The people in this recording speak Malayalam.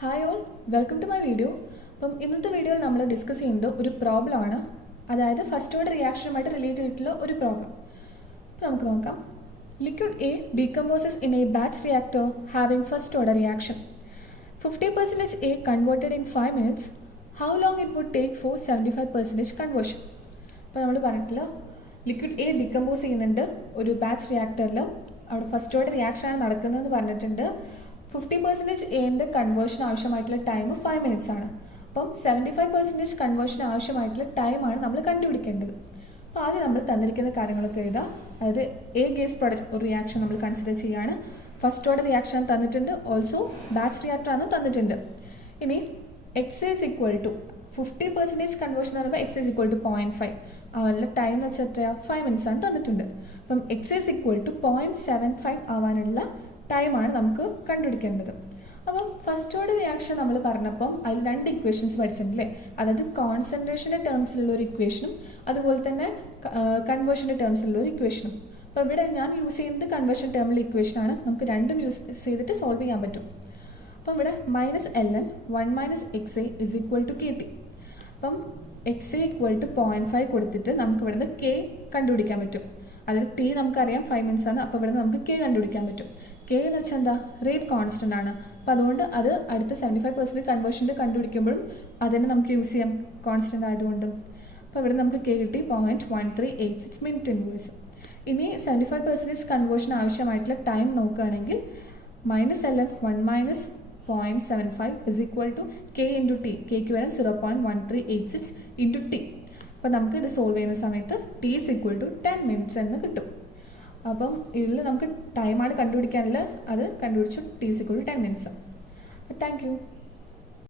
Hi all, welcome to my video. അപ്പം ഇന്നത്തെ വീഡിയോയിൽ നമ്മൾ ഡിസ്കസ് ചെയ്യുന്നത് ഒരു പ്രോബ്ലമാണ്, അതായത് ഫസ്റ്റ് ഓർഡർ റിയാക്ഷനുമായിട്ട് റിലേറ്റ് ചെയ്തിട്ടുള്ള ഒരു പ്രോബ്ലം. അപ്പോൾ നമുക്ക് നോക്കാം. Liquid A decomposes in a batch reactor having first order reaction. 50% A converted in 5 minutes. How long it would take for 75% conversion? അപ്പോൾ നമ്മൾ പറഞ്ഞിട്ടില്ല, ലിക്വിഡ് എ ഡീകമ്പോസ് ചെയ്യുന്നുണ്ട് ഒരു ബാച്ച് റിയാക്ടറിൽ. അവിടെ ഫസ്റ്റ് ഓർഡർ റിയാക്ഷനാണ് നടക്കുന്നതെന്ന് പറഞ്ഞിട്ടുണ്ട്. 50% എൻ്റെ കൺവേർഷൻ ആവശ്യമായിട്ടുള്ള ടൈം 5 minutes ആണ്. അപ്പം 75% കൺവേർഷൻ ആവശ്യമായിട്ടുള്ള ടൈമാണ് നമ്മൾ കണ്ടുപിടിക്കേണ്ടത്. അപ്പോൾ ആദ്യം നമ്മൾ തന്നിരിക്കുന്ന കാര്യങ്ങളൊക്കെ എഴുതാം. അതായത് എ ഗേസ് പ്രൊഡക്റ്റ് ഒരു റിയാക്ഷൻ നമ്മൾ കൺസിഡർ ചെയ്യുകയാണ്. ഫസ്റ്റ് ഓർഡർ റിയാക്ഷൻ തന്നിട്ടുണ്ട്, ഓൾസോ ബാച്ച് റിയാക്ടറാണ് തന്നിട്ടുണ്ട്. ഇനി X is equal to 50% conversion എന്ന് പറയുമ്പോൾ എക്സ് ഈസ് ഈക്വൽ ടു 0.5. അവരുടെ ടൈം എന്ന് വെച്ചാൽ എത്രയാണ്? 5 minutes ആണ് തന്നിട്ടുണ്ട്. അപ്പം എക്സ് ഈസ് ഈക്വൽ ടു 0.75 ആവാനുള്ള ടൈമാണ് നമുക്ക് കണ്ടുപിടിക്കേണ്ടത്. അപ്പം ഫസ്റ്റ് ഓർഡർ റിയാക്ഷൻ നമ്മൾ പറഞ്ഞപ്പം അതിൽ 2 ഇക്വേഷൻസ് പഠിച്ചിട്ടുണ്ടല്ലേ? അതായത് കോൺസെൻട്രേഷൻ്റെ ടേംസിലുള്ള ഒരു ഇക്വേഷനും അതുപോലെ തന്നെ കൺവേർഷൻ്റെ ടേംസിലുള്ള ഒരു ഇക്വേഷനും. അപ്പോൾ ഇവിടെ ഞാൻ യൂസ് ചെയ്യുന്നത് കൺവേർഷൻ ടേമിലുള്ള ഇക്വേഷനാണ്. നമുക്ക് രണ്ടും യൂസ് ചെയ്തിട്ട് സോൾവ് ചെയ്യാൻ പറ്റും. അപ്പം ഇവിടെ -ln 1 - xa is equal to kT. അപ്പം xa ഈക്വൽ ടു 0.5 കൊടുത്തിട്ട് നമുക്ക് ഇവിടുന്ന് k കണ്ടുപിടിക്കാൻ പറ്റും. അതായത് t നമുക്കറിയാം 5 minutes ആണ്. അപ്പോൾ ഇവിടെ നമുക്ക് k കണ്ടുപിടിക്കാൻ പറ്റും. k എന്ന് വെച്ചാൽ എന്താ? റേറ്റ് കോൺസ്റ്റൻ്റ് ആണ്. അപ്പോൾ അതുകൊണ്ട് അത് അടുത്ത 75% കൺവേർഷൻ്റെ കണ്ടുപിടിക്കുമ്പോഴും അതിനെ നമുക്ക് യൂസ് ചെയ്യാം, കോൺസ്റ്റൻ്റ് ആയതുകൊണ്ട്. അപ്പോൾ ഇവിടെ നമുക്ക് k കിട്ടി 0.1386 മിനിറ്റ് ഇൻവേഴ്സ്. ഇനി 75% കൺവേർഷൻ ആവശ്യമായിട്ടുള്ള ടൈം നോക്കുകയാണെങ്കിൽ -ln 1 - 0.75 is equal to k into T. കെക്ക് വരാൻ 0.1386 ഇൻറ്റു ടി. അപ്പോൾ നമുക്ക് ഇത് സോൾവ് ചെയ്യുന്ന സമയത്ത് t is equal to 10 minutes എന്ന് കിട്ടും. അപ്പം ഇതിൽ നമുക്ക് ടൈമാണ് കണ്ടുപിടിക്കാനുള്ളത്, അത് കണ്ടുപിടിച്ചു. t is equal to 10 minutes. Thank U.